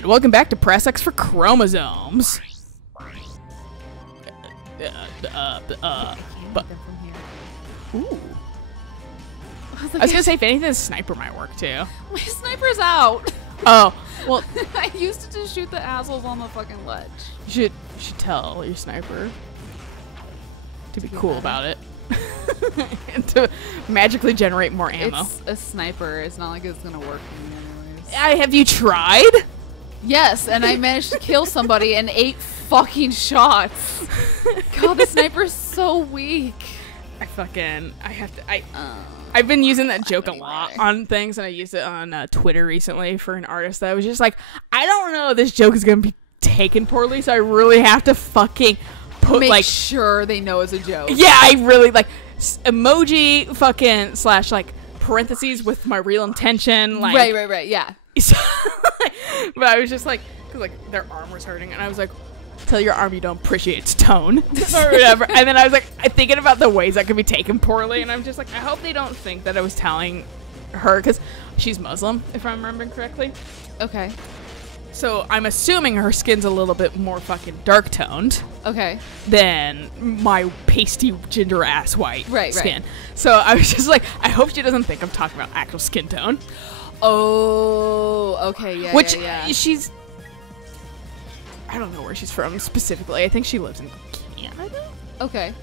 And welcome back to Press X for Chromosomes. Ooh. I was gonna say, if anything, the sniper might work too. My sniper's out. Oh, well, I used it to shoot the assholes on the fucking ledge. you should tell your sniper to be cool about it. And to magically generate more ammo. It's a sniper. It's not like it's gonna work for me anyways. Have you tried? Yes, and I managed to kill somebody in 8 fucking shots. God, the sniper's so weak. I've been using that joke a lot on things, and I used it on Twitter recently for an artist that was just like, I don't know if this joke is going to be taken poorly, so I really have to fucking put, Make sure they know it's a joke. Yeah, I really, emoji fucking / parentheses with my real intention. Right, yeah. But I was just like, because, their arm was hurting, and I was like, tell your arm you don't appreciate its tone or whatever. And then I was like thinking about the ways that could be taken poorly, and I'm just like, I hope they don't think that I was telling her, because she's Muslim, if I'm remembering correctly. Okay. So I'm assuming her skin's a little bit more fucking dark toned. Okay. Than my pasty ginger ass white skin. Right. So I was just like, I hope she doesn't think I'm talking about actual skin tone. Oh, okay, yeah. Which yeah. she's, I don't know where she's from specifically. I think she lives in Canada. Okay.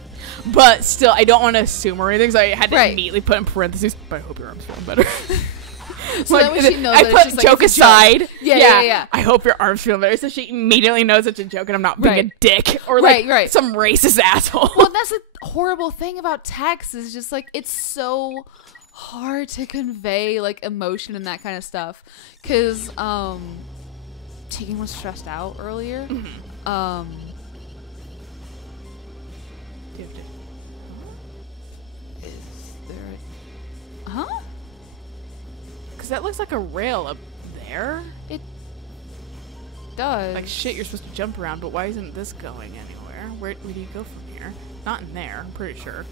But still, I don't want to assume or anything, so I had to Right. immediately put in parentheses, but I hope your arm's feeling better. So that way she knows I that put it's just joke it's a joke. aside. Yeah. I hope your arm's feeling better, so she immediately knows it's a joke and I'm not being Right. a dick or Right. some racist asshole. Well, that's the horrible thing about text is just it's so hard to convey emotion and that kind of stuff. Cause Tegan was stressed out earlier. Mm-hmm. Is there a... Huh? Because that looks like a rail up there. It does. Like, shit, you're supposed to jump around, but why isn't this going anywhere? Where do you go from here? Not in there, I'm pretty sure.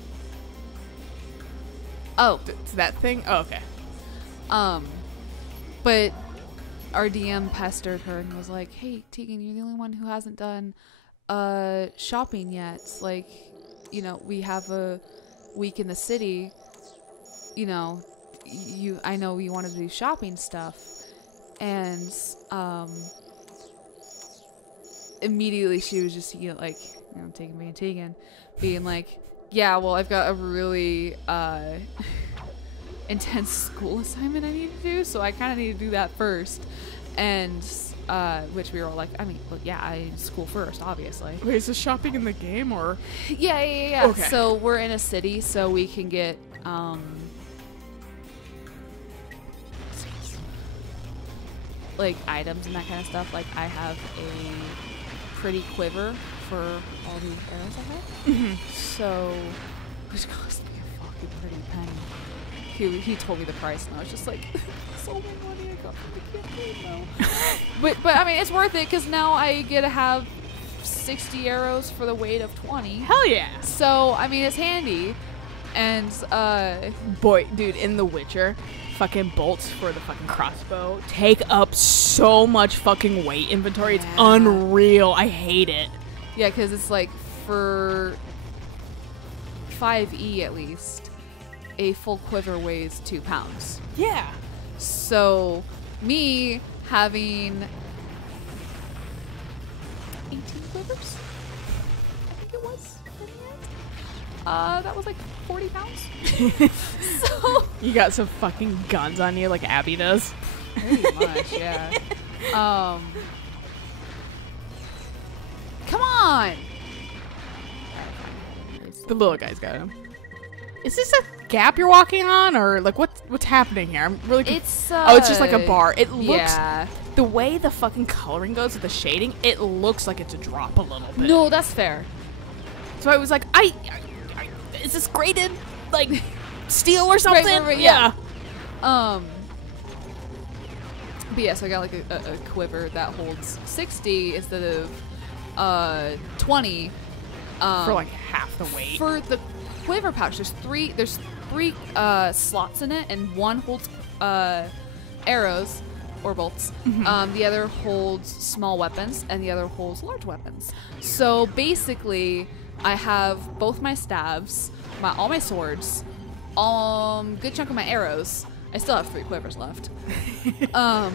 Oh. It's that thing? Oh, okay. But our DM pestered her and was like, hey, Tegan, you're the only one who hasn't done shopping yet. We have a week in the city. I know you wanted to do shopping stuff. And immediately she was just Tegan being like, yeah, well, I've got a really intense school assignment I need to do, so I kind of need to do that first. And which we were all like, I need school first, obviously. Wait, is this shopping in the game, or? Yeah. Okay. So we're in a city, so we can get items and that kind of stuff. I have a pretty quiver for all the arrows I have. Mm-hmm. So, which cost me a fucking pretty penny. He told me the price, and I was just like, so much money I got from the campaign, though. but I mean, it's worth it, because now I get to have 60 arrows for the weight of 20. Hell yeah. So, I mean, it's handy. And, boy, dude, in The Witcher, fucking bolts for the fucking crossbow take up so much fucking weight inventory. It's unreal. I hate it. Yeah, because it's for 5e at least, a full quiver weighs 2 pounds. Yeah. So, me having 18 quivers, I think it was, that was 40 pounds. So you got some fucking guns on you like Abby does. Pretty much, yeah. Come on! The little guy's got him. Is this a gap you're walking on, or what's happening here? I'm really It's oh, it's just like a bar. It looks, yeah. The way the fucking coloring goes with the shading, it looks like it's a drop a little bit. No, that's fair. So I was like, is this graded steel or something? Right, yeah. But yeah, so I got a quiver that holds 60 instead of 20. For half the weight. For the quiver pouch, there's three slots in it, and one holds arrows, or bolts. The other holds small weapons, and the other holds large weapons. So basically, I have both my staves, all my swords, good chunk of my arrows. I still have 3 quivers left. And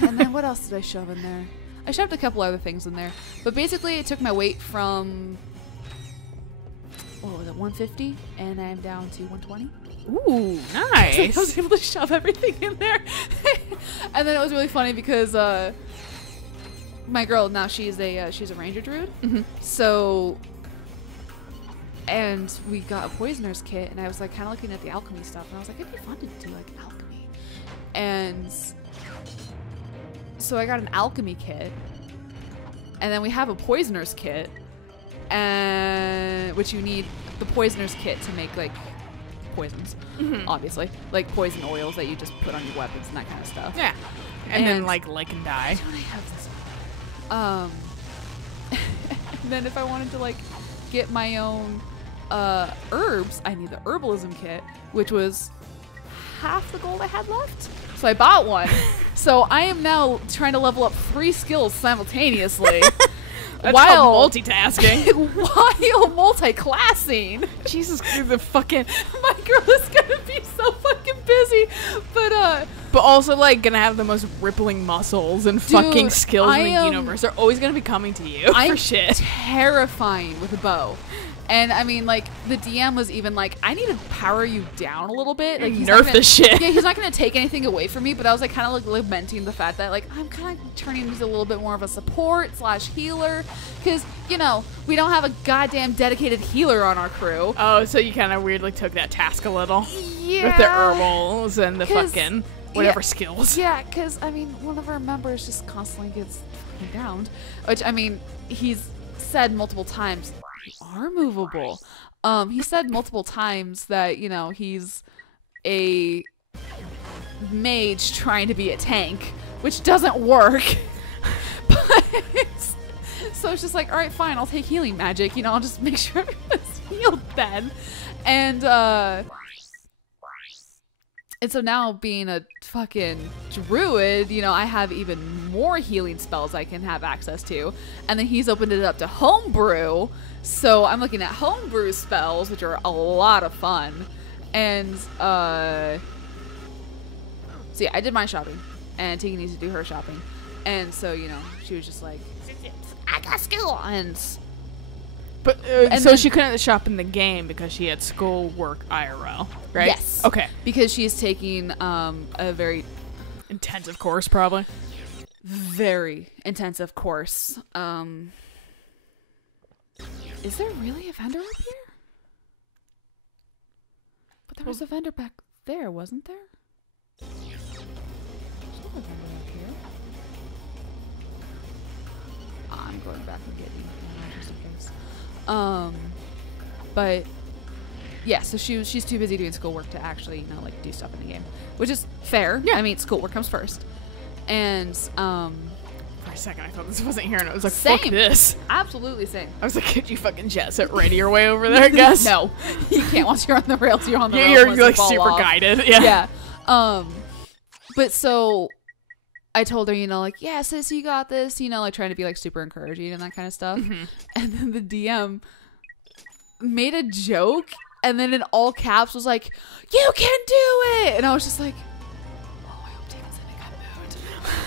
then what else did I shove in there? I shoved a couple other things in there. But basically, it took my weight from, what was it, 150? And I'm down to 120. Ooh, nice. I was able to shove everything in there. And then it was really funny because my girl, now she's a ranger druid. So, and we got a poisoner's kit, and I was like kind of looking at the alchemy stuff, and I was like, it'd be fun to do like alchemy. And so I got an alchemy kit, and then we have a poisoner's kit, and which you need the poisoner's kit to make like poisons, obviously, like poison oils that you just put on your weapons and that kind of stuff. Yeah, and then like lick and die. Don't I have this? And then if I wanted to like get my own herbs, I need the herbalism kit, which was half the gold I had left. So I bought one. So I am now trying to level up 3 skills simultaneously. That's while multitasking. While multi-classing. Jesus, the fucking My girl is gonna be so fucking busy. But also like gonna have the most rippling muscles and fucking skills in the universe. They're always gonna be coming to you for shit. Terrifying with a bow. And I mean, like, the DM was even like, I need to power you down a little bit. Like, nerf the shit. Yeah, he's not going to take anything away from me, but I was like kind of like lamenting the fact that like I'm kind of turning into a little bit more of a support / healer, because you know we don't have a goddamn dedicated healer on our crew. Oh, so you kind of weirdly took that task a little. Yeah. With the herbals and the fucking whatever skills. Yeah, because I mean, one of our members just constantly gets fucking downed, which I mean, he's said multiple times. Are movable. He said multiple times that, you know, he's a mage trying to be a tank, which doesn't work. But so it's just like, all right, fine, I'll take healing magic. You know, I'll just make sure everyone's healed then. And so now being a fucking druid, you know, I have even more healing spells I can have access to. And then he's opened it up to homebrew. So I'm looking at homebrew spells, which are a lot of fun. And so yeah, I did my shopping, and Tiggy needs to do her shopping. And so, you know, she was just like, I got skill. And so she couldn't shop in the game because she had schoolwork IRL, right? Yes. Okay. Because she's taking a very intensive course, probably. Very intensive course. Is there really a vendor up here? But there was a vendor back there, wasn't there? There's not a vendor up here. I'm going back and getting just in case. But yeah, so she's too busy doing schoolwork to actually, you know, like do stuff in the game, which is fair. Yeah, I mean, schoolwork comes first. And for a second, I thought this wasn't here, and I was like, same. fuck this. Absolutely same. I was like, could you fucking jet set ready your way over there, I guess? No, you can't. Once you're on the rails, you're on the rails. You're like super guided. Yeah. Yeah. But so I told her, you know, like, yeah, sis, you got this, you know, like trying to be like super encouraging and that kind of stuff. And then the DM made a joke, and then in all caps was like, you can do it. And I was just like,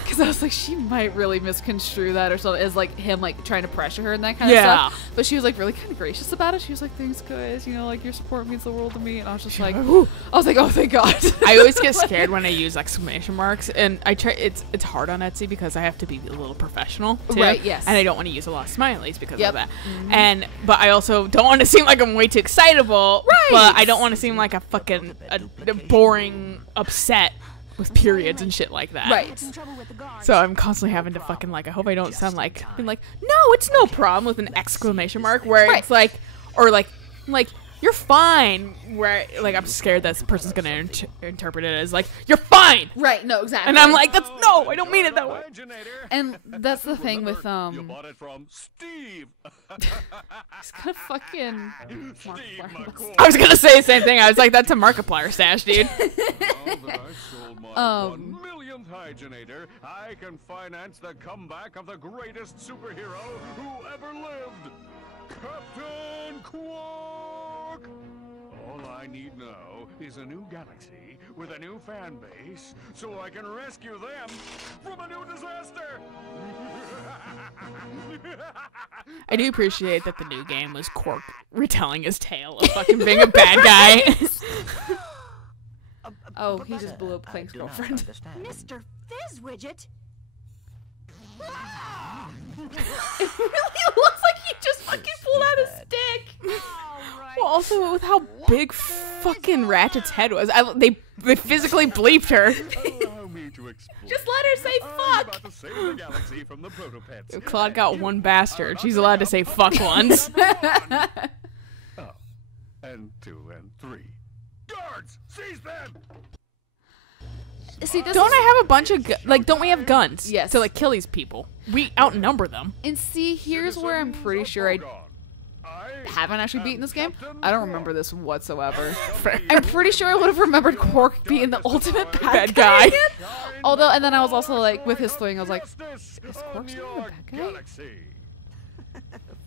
because I was like, she might really misconstrue that or something as like him like trying to pressure her and that kind of stuff. But she was like really kind of gracious about it. She was like, thanks guys, you know, like your support means the world to me. And I was just like, I was like, oh thank God. I always get scared when I use exclamation marks, and I try. It's hard on Etsy because I have to be a little professional too. Right. Yes. And I don't want to use a lot of smileys because of that. But I also don't want to seem like I'm way too excitable. Right. But I don't want to seem like a fucking a boring upset with periods and shit like that. Right. So I'm constantly having to fucking like, I hope I don't sound like being like, no, it's no problem with an exclamation mark where it's like, or like you're fine. Where like I'm scared that this person's gonna interpret it as like you're fine. Right. No, exactly. And I'm like, no, I don't mean it that way. And that's the thing with You bought it from Steve. He's got a fucking I was gonna say the same thing. I was like, that's a Markiplier stash, dude. Now that I've sold my 1 millionth hygienator, I can finance the comeback of the greatest superhero who ever lived, Captain Quark! All I need now is a new galaxy with a new fan base, so I can rescue them from a new disaster! I do appreciate that the new game was Quark retelling his tale of fucking being a bad guy. Oh, he just blew up Clank's girlfriend. Mr. Fizzwidget? It really looks like he just fucking pulled out a stick. Well, also with how big fucking Ratchet's head was, they physically bleeped her. Allow me to explain. Just let her say I'm fuck. about to save the galaxy from the protopets. Claude got one bastard. She's allowed to say fuck once. Oh, and 2 and 3. Guards, seize them! See, this Don't is, I have a bunch of don't we have guns? Yes. To like kill these people. We outnumber them. and see, here's where I'm pretty sure I haven't actually beaten this game. I don't remember this whatsoever. I'm pretty sure I would have remembered Quark being the ultimate bad guy. guy. Although, and then I was also like, with his thing, I was like, is Quark's not a bad guy? Galaxy.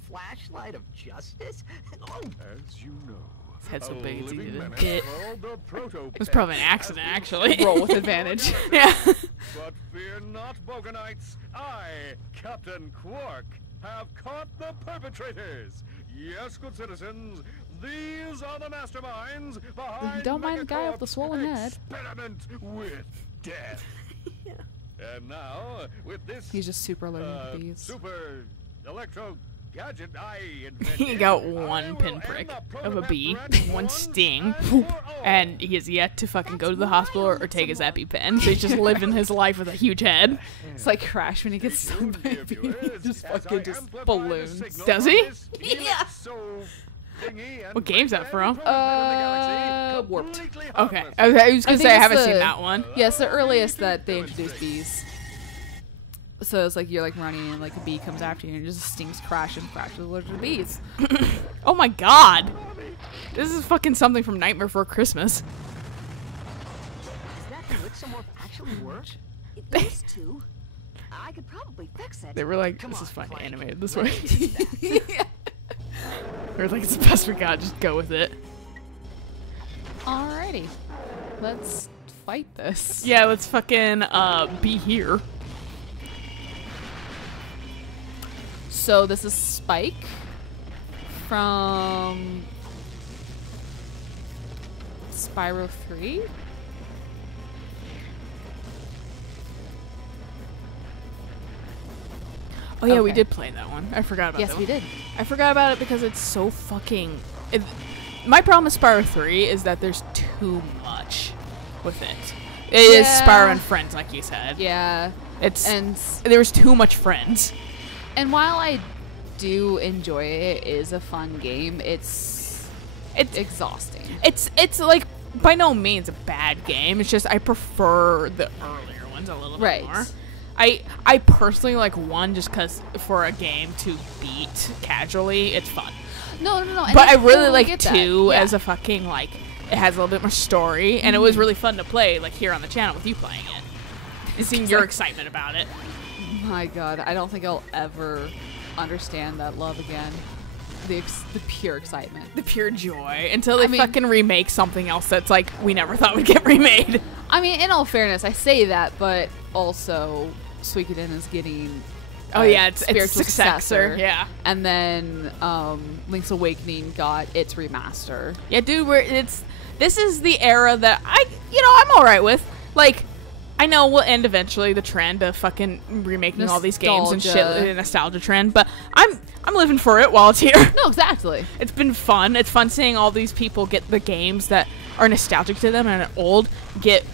Flashlight of justice? Oh, As you know, His head's so big it's a easy living to menace hit. called the It was probably an accident, actually. roll with advantage. Yeah. But fear not, Bogonites. I, Captain Quark, have caught the perpetrators. Yes, good citizens, these are the masterminds behind Don't mind the guy with the Megacorp's swollen head. Experiment with death. And now, with this He's just super allergic to bees. super electro gadget I invented, He got I one will pinprick end the of a bee, protopet one once sting, and for all. and he has yet to fucking go to the hospital or take his EpiPen. So he's just living his life with a huge head. It's like Crash when he gets Stay stung tuned, by a dear bee. viewers, Just as I fucking just amplify the balloons. signal Does of he? this helix-so thingy and What game's that from? prevent the galaxy Warped. completely Okay, harmless. I was gonna I say think I it's haven't the- seen that one. Yeah, it's the earliest that they introduced bees. So it's like you're like running and like a bee comes after you and it just stings Crash and Crash is allergic to bees. Oh my god, this is fucking something from Nightmare Before Christmas. does that Elixamorph actually work? It used to. I could probably fix it. They were like, Come this on, is fun Clank. animated this Let way. me do that. They were like, it's the best we got. Just go with it. Alrighty, let's fight this. Yeah, let's fucking be here. So this is Spike from Spyro 3. Oh yeah, we Okay. did play that one. I forgot about Yes, that we one. did. I forgot about it because it's so fucking. My problem with Spyro 3 is that there's too much with it. It is Yeah. Spyro and Friends, like you said. Yeah, It's and there's too much Friends. while I do enjoy it, it is a fun game. It's exhausting. It's like by no means a bad game. It's just I prefer the earlier ones a little bit Right. more. I personally like one just because for a game to beat casually, it's fun. No. And But I really totally like get that. two Yeah. as a fucking like it has a little bit more story and it was really fun to play like here on the channel with you playing it and seeing your excitement about it. My God, I don't think I'll ever understand that love again. The pure excitement. The pure joy until they I mean- fucking remake something else that's like we never thought would get remade. I mean, in all fairness, I say that, but also Suikoden is getting Oh a yeah, it's spiritual successor. Yeah. And then Link's Awakening got its remaster. Yeah, dude, this is the era that I'm all right with. Like, I know we'll end eventually the trend of fucking remaking all these games and shit, Nostalgia. the nostalgia trend. But I'm living for it while it's here. No, exactly. It's been fun. It's fun seeing all these people get the games that are nostalgic to them and are old get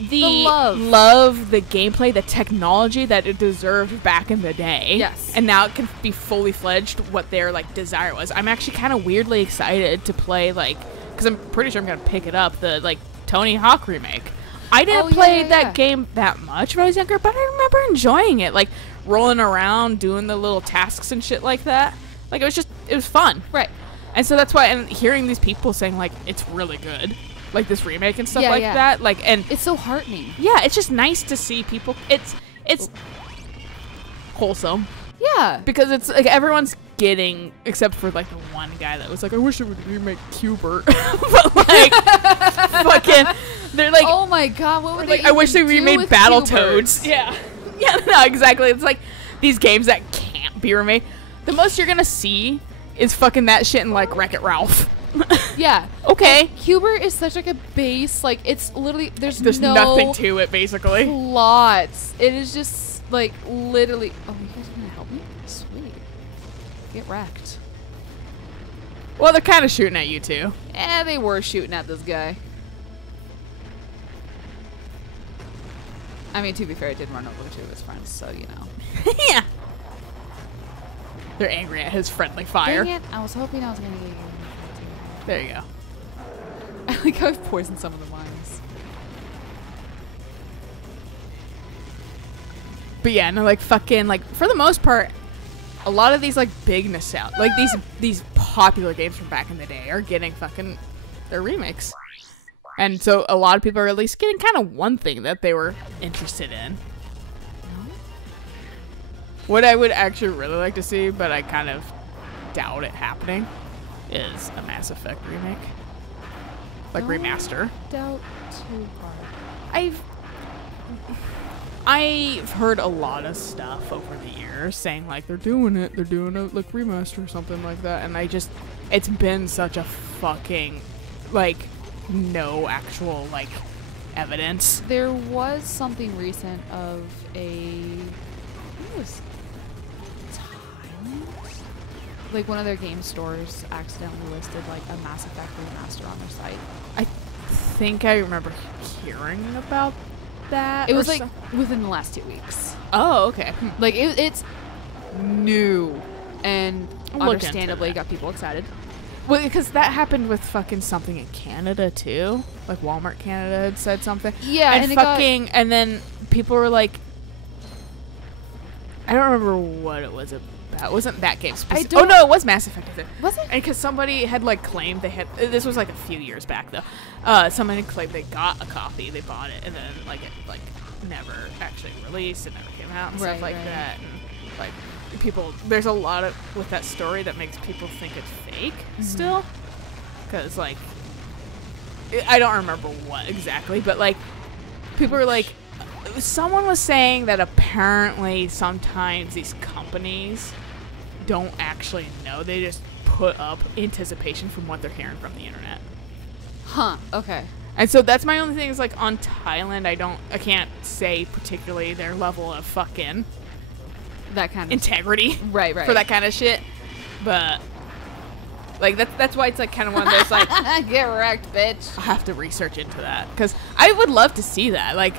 the love. the gameplay, the technology that it deserved back in the day. Yes. And now it can be fully fledged what their like desire was. I'm actually kind of weirdly excited to play like, because I'm pretty sure I'm gonna pick it up, the like Tony Hawk remake. I didn't play that game that much when I was younger, but I remember enjoying it, like rolling around, doing the little tasks and shit like that. Like it was fun. Right. And so that's why, and hearing these people saying like it's really good, like this remake and stuff that, like, and it's so heartening. Yeah, it's just nice to see people. It's wholesome. Yeah, because it's like everyone's getting, except for like the one guy that was like, I wish it would remake Cubert, but like, fucking, they're like, oh my god, what would like? they I wish they remade Battletoads. Yeah, yeah, no, exactly. It's like these games that can't be remade. The most you're gonna see is fucking that shit in like Wreck-It Ralph. Yeah. Okay. And Hubert is such like a base, like it's literally there's no nothing to it basically. Plots. It is just like literally. Oh, you guys are gonna help me? Sweet. Get wrecked. Well, they're kind of shooting at you too. Yeah, they were shooting at this guy. I mean, to be fair, I did run over two of his friends, so you know. Yeah. They're angry at his friendly fire. Dang it! I was hoping I was gonna get you. There you go. I like how I've poisoned some of the mines. But yeah, no, like fucking, like for the most part, a lot of these like big nostalgia, like these popular games from back in the day are getting fucking their remakes, and so a lot of people are at least getting kind of one thing that they were interested in. What I would actually really like to see, but I kind of doubt it happening, is a Mass Effect remake. Like remaster. Doubt too hard. I've heard a lot of stuff over the years saying like they're doing a like remaster or something like that, and it's been such a fucking like no actual like evidence. There was something recent of it was like one of their game stores accidentally listed like a Mass Effect remaster on their site. I think I remember hearing about that. It was like within the last 2 weeks. Oh, okay. Like it's new and I'll look understandably into that. got people excited. Well, because that happened with fucking something in Canada too. Like Walmart Canada had said something. Yeah, and fucking, and then people were like, I don't remember what it was about. It wasn't that game specific. Oh no, it was Mass Effect. Was it? And because somebody had like claimed they had. This was like a few years back though. Somebody claimed they got a copy, they bought it, and then like it like never actually released. It never came out and stuff like that. And like people, there's a lot of with that story that makes people think it's fake still. Because like I don't remember what exactly, but like people were like. Someone was saying that apparently sometimes these companies don't actually know. They just put up anticipation from what they're hearing from the internet. Huh. Okay. And so that's my only thing is like on Thailand, I can't say particularly their level of fucking that kind of integrity. Right. For that kind of shit. But like that's why it's like kind of one of those like get wrecked, bitch. I have to research into that because I would love to see that. Like,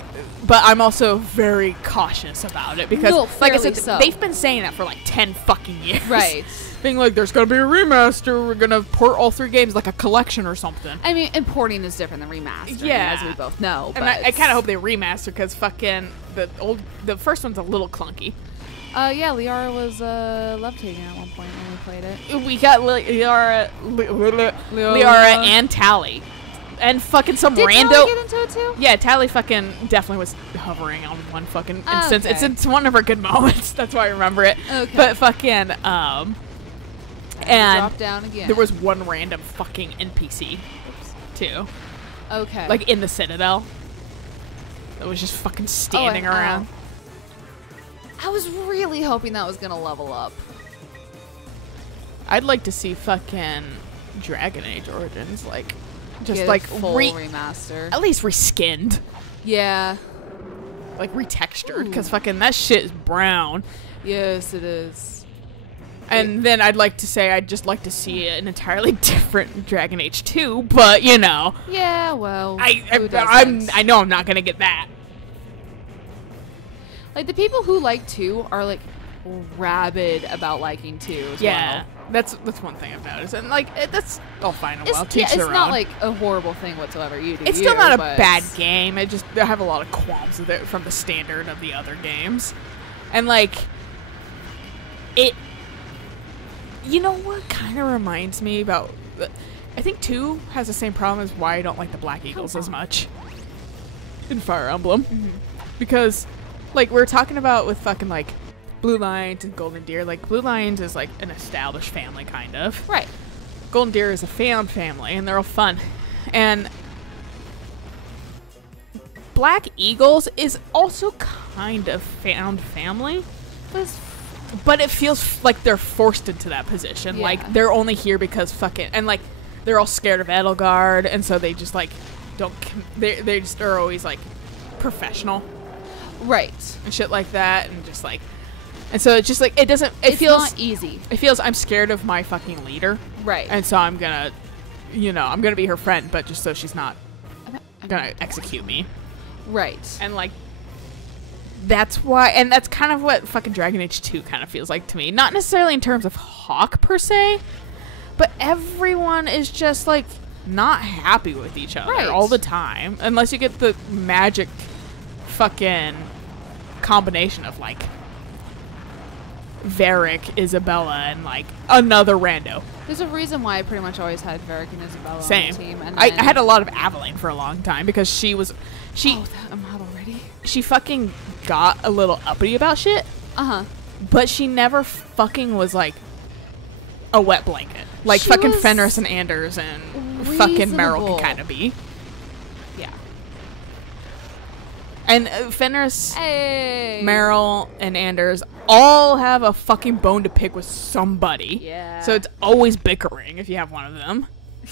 but I'm also very cautious about it because, like I said, they've been saying that for like 10 fucking years. Right. Being like, there's gonna be a remaster. We're gonna port all 3 games like a collection or something. I mean, importing is different than remastering, as we both know. And I kind of hope they remaster because fucking the first one's a little clunky. Yeah, Liara was love-taking at one point when we played it. We got Liara and Tally. And fucking some Did rando. Tally get into it too? Yeah, Tally fucking definitely was hovering on one fucking instance. Okay. It's one of her good moments. That's why I remember it. Okay. But fucking, and drop down again. There was one random fucking NPC, too. Okay. Like in the Citadel. That was just fucking standing around. I was really hoping that was gonna level up. I'd like to see fucking Dragon Age Origins, like, just get like full remaster. At least reskinned. Yeah. Like retextured, because fucking that shit is brown. Yes, it is. And then I'd like to say I'd just like to see an entirely different Dragon Age 2, but you know. Yeah, well, I know I'm not gonna get that. Like the people who like 2 are like rabid about liking 2 as well. That's one thing I've noticed, and like that's all fine and well. It's not like a horrible thing whatsoever. It's still not a bad game. I have a lot of qualms with it from the standard of the other games, and like it. You know what kind of reminds me about? I think 2 has the same problem as why I don't like the Black Eagles as much in Fire Emblem, because like we're talking about with fucking like Blue Lions and Golden Deer. Like Blue Lions is like an established family kind of. Right. Golden Deer is a found family and they're all fun. And Black Eagles is also kind of found family. But it feels like they're forced into that position. Yeah. Like they're only here because fucking and like they're all scared of Edelgard and so they just like don't they just are always like professional. Right. And shit like that and just like and so it's just like it it's feels not easy. It feels I'm scared of my fucking leader. Right. And so I'm gonna be her friend, but just so she's not gonna execute me. Right. And like that's why and that's kind of what fucking Dragon Age 2 kind of feels like to me. Not necessarily in terms of Hawk per se, but everyone is just like not happy with each other all the time. Unless you get the magic fucking combination of like Varric, Isabella, and like another rando. There's a reason why I pretty much always had Varric and Isabella Same. on the team. And I had a lot of Aveline for a long time because she I'm out already. She fucking got a little uppity about shit. But she never fucking was like a wet blanket. Like She fucking was Fenris and Anders and fucking Meryl reasonable. can kind of be. Yeah. And Fenris, Hey. Meryl, and Anders all have a fucking bone to pick with somebody. Yeah. So it's always bickering if you have one of them.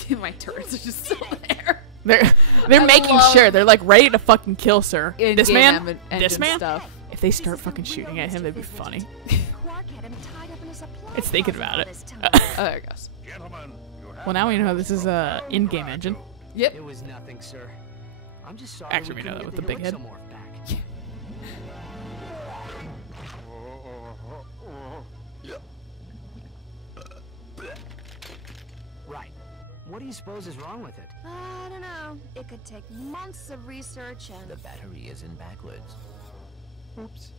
My turrets are just still there. They're making sure. They're like ready to fucking kill Sir. This man. Stuff. If they start fucking shooting at him, that'd be funny. It's thinking about it. Oh, there it goes. Gentlemen, you have Well, now we know this is a in-game engine. Yep. It was nothing, sir. I'm just sorry. Actually, we know that with the big head. Back. Right. What do you suppose is wrong with it? I don't know. It could take months of research and... The battery is in backwards. Oops.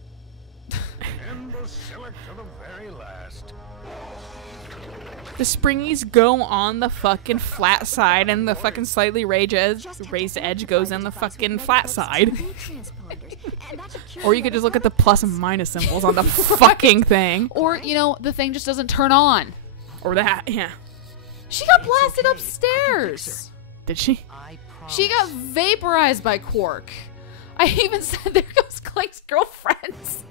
imbecilic to the very last. The springies go on the fucking flat side, and the fucking slightly raised edge goes on the fucking flat side. Or you could just look at the plus and minus symbols on the fucking thing. Or, you know, the thing just doesn't turn on. Or that, yeah. She got blasted upstairs. Did she? She got vaporized by Quark. I even said there goes Clank's girlfriends.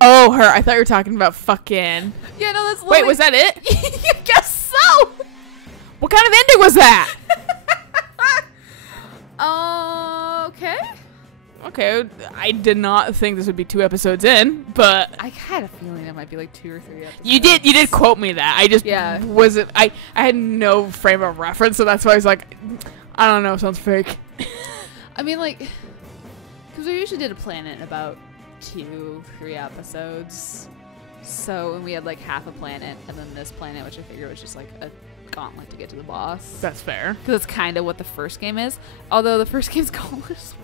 Oh, her. I thought you were talking about fucking... Yeah, no, that's Wait, was that it? I guess so. What kind of ending was that? Okay. Okay, I did not think this would be 2 episodes in, but... I had a feeling it might be like 2 or 3 episodes. You did quote me that. I just Yeah. wasn't... I had no frame of reference, so that's why I was like, I don't know, sounds fake. I mean, like... Because we usually did a planet in about 2-3 episodes. So, and we had like half a planet, and then this planet, which I figured was just like a gauntlet to get to the boss. That's fair. Because that's kind of what the first game is. Although the first game's gauntlet is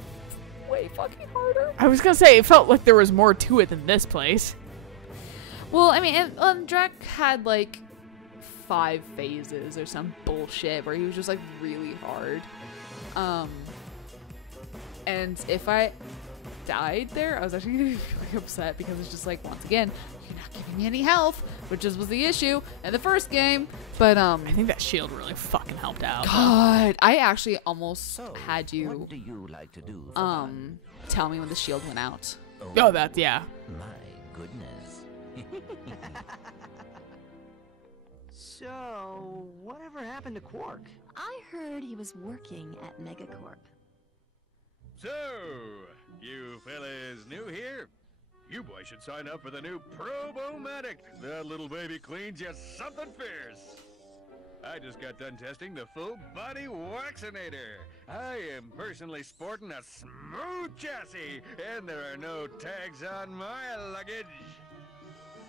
way fucking harder. I was gonna say, it felt like there was more to it than this place. Well, I mean, Drek had like 5 phases or some bullshit where he was just like really hard. And if I died there, I was actually gonna be really upset because it's just like, once again, you're not giving me any health, which was the issue in the first game. But I think that shield really fucking helped out. God, I actually almost had you What do you like to do for fun? tell me when the shield went out. Oh, that, yeah. My goodness. So, whatever happened to Quark? I heard he was working at Megacorp. So, you fellas new here? You boys should sign up for the new Probomatic. That little baby cleans you something fierce. I just got done testing the full body waxinator. I am personally sporting a smooth chassis, and there are no tags on my luggage.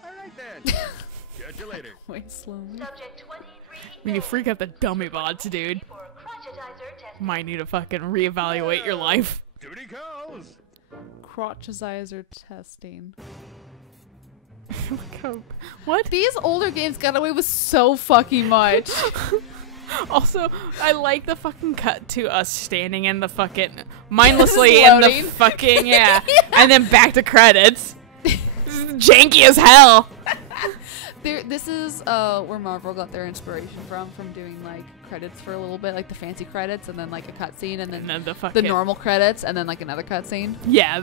All right then. Catch you later. Wait, slowly. Subject 23. When you freak out the dummy bots, dude, might need to fucking reevaluate your life. Duty calls. Crotchizer testing. What? These older games got away with so fucking much. Also, I like the fucking cut to us standing in the fucking mindlessly in the Loading. fucking and then back to credits. This is janky as hell. This is where Marvel got their inspiration from doing like credits for a little bit, like the fancy credits, and then like a cutscene, and then the the fucking normal credits, and then like another cutscene. Yeah,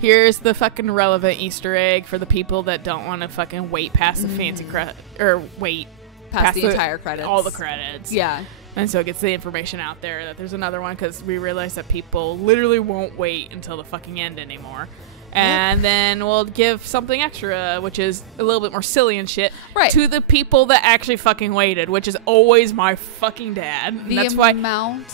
here's the fucking relevant Easter egg for the people that don't want to fucking wait past the fancy credit or wait Past the entire credits. all the credits. Yeah. And so it gets the information out there that there's another one because we realize that people literally won't wait until the fucking end anymore. And then we'll give something extra, which is a little bit more silly and shit, Right. to the people that actually fucking waited, which is always my fucking dad. And that's why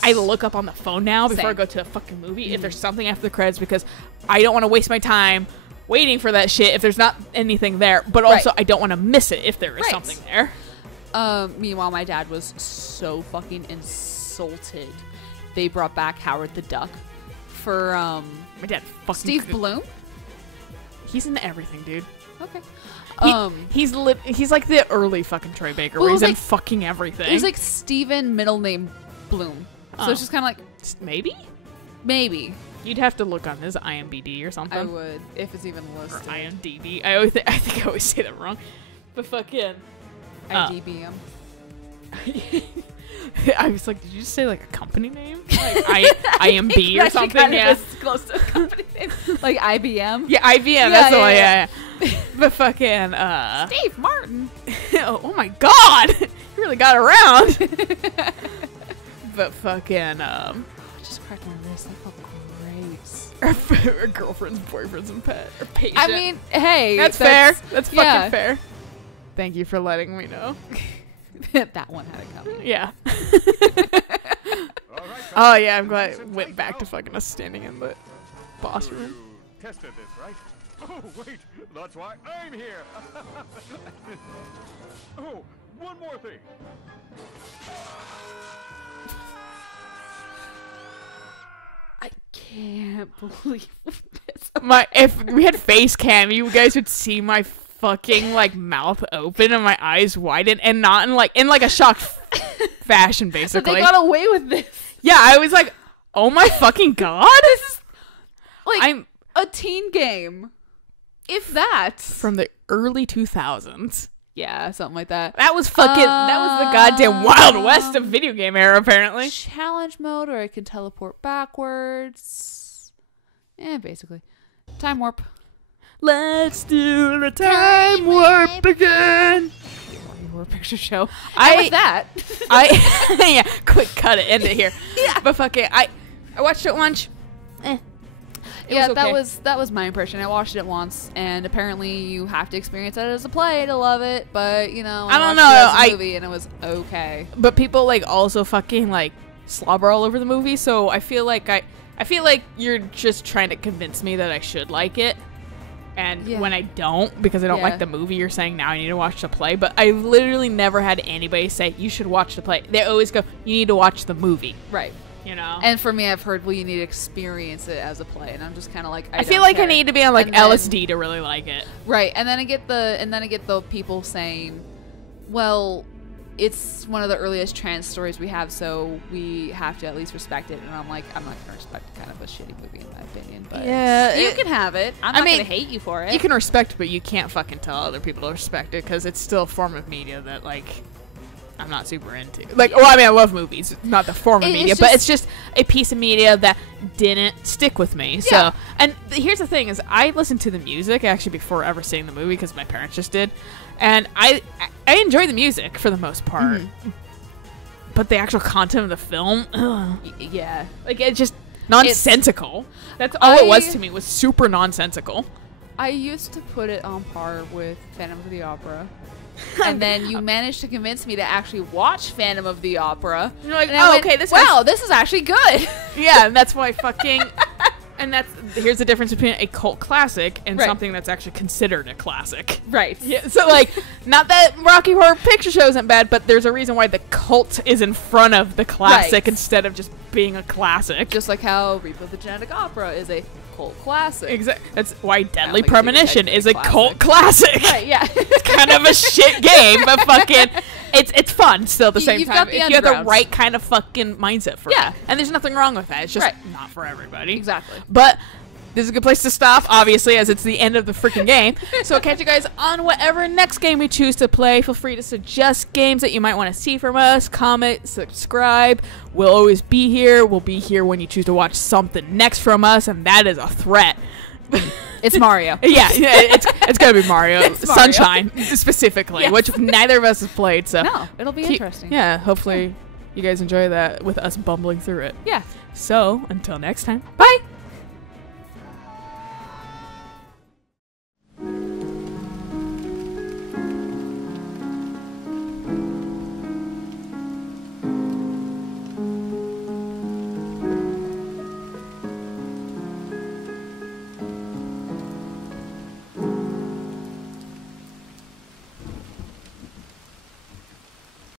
I look up on the phone now before I Same. go to a fucking movie if there's something after the credits, because I don't want to waste my time waiting for that shit if there's not anything there, but also I don't want to miss it if there is something there. Meanwhile, my dad was so fucking insulted. They brought back Howard the Duck for My dad fucking Steve Bloom. He's into everything, dude. Okay. He's like the early fucking Troy Baker, Well, where it he's was in like- fucking everything. It was like Steven middle name Bloom. So it's just kind of like maybe maybe you'd have to look on his IMDb or something. I would if it's even Or listed. IMDb. I think I always say that wrong. But fucking IDBM. I was like, did you just say like a company name? Like IMB or something? Yeah. Close to a company name. Like IBM. Yeah, IBM. That's the one. Yeah. But fucking Steve Martin. oh my god, you really got around. But fucking Just cracked my wrist. That felt great. or girlfriends, boyfriends, and pet or patient. I mean, hey, that's fair. That's fucking yeah. fair. Thank you for letting me know. that one had a company. Yeah. All right, Oh yeah, I'm glad Nice it and went tight back to now. fucking us standing in the boss You room. tested this, right? Oh, wait, that's why I'm here. Oh, one more thing. I can't believe this. If we had face cam, you guys would see my fucking like mouth open and my eyes widen, and not in like a shocked fashion, So basically. they got away with this. Yeah, I was like, oh my fucking god, this is Like I'm a teen game. If that. from the early 2000s. Yeah, something like that. That was fucking that was the goddamn Wild West of video game era, apparently. Challenge mode, or I can teleport backwards. Basically. Time warp. Let's do the time warp again. Warp picture show. I- With that. Yeah, quick cut it, end it here. Yeah. But fucking I watched it once. Yeah, was okay. that was my impression. I watched it once, and apparently you have to experience it as a play to love it. But you know, I don't watched it know, as a movie, and it was okay. But people like also fucking like slobber all over the movie, so I feel like you're just trying to convince me that I should like it. And Yeah. when I don't, because I don't Yeah. like the movie, you're saying now I need to watch the play. But I literally never had anybody say you should watch the play. They always go, you need to watch the movie. Right. You know. And for me, I've heard, well, you need to experience it as a play, and I'm just kind of like, I feel like I need to be on like And then- LSD to really like it. Right, and then I get the people saying, well, it's one of the earliest trans stories we have, so we have to at least respect it. And I'm like, I'm not gonna respect kind of a shitty movie in my opinion, but Yeah, you it- can have it. I'm I not mean, gonna hate you for it. You can respect it, but you can't fucking tell other people to respect it because it's still a form of media that like I'm not super into. Like, well, I mean, I love movies, not the form of It's media, but it's just a piece of media that didn't stick with me. So, Yeah. and here's the thing: is I listened to the music actually before ever seeing the movie because my parents just did, and I enjoy the music for the most part, but the actual content of the film, ugh, Yeah. like it just. nonsensical. That's all it was to me. Was super nonsensical. I used to put it on par with Phantom of the Opera. And then you managed to convince me to actually watch Phantom of the Opera. You're like, and I went, okay, this is actually good. Yeah, and that's why fucking... And here's the difference between a cult classic and something that's actually considered a classic. Right. Yeah, so, like, not that Rocky Horror Picture Show isn't bad, but there's a reason why the cult is in front of the classic instead of just being a classic. Just like how Reap of the Genetic Opera is a cult classic. Exactly. That's why Deadly like Premonition is a classic. cult classic. Right, yeah. It's kind of a shit game, but fucking, it's fun still at the same You've time. got the If you have the undergrounds. right kind of fucking mindset for it. Yeah. And there's nothing wrong with that. It's just Right. not for everybody. Exactly. But this is a good place to stop, obviously, as it's the end of the freaking game. So I'll catch you guys on whatever next game we choose to play. Feel free to suggest games that you might want to see from us. Comment, subscribe. We'll always be here. We'll be here when you choose to watch something next from us, and that is a threat. It's Mario. Yeah, it's gonna be Mario. It's Mario. Sunshine, specifically, Yes. which neither of us has played. So No, it'll be interesting. Yeah, hopefully you guys enjoy that with us bumbling through it. Yeah. So until next time, bye.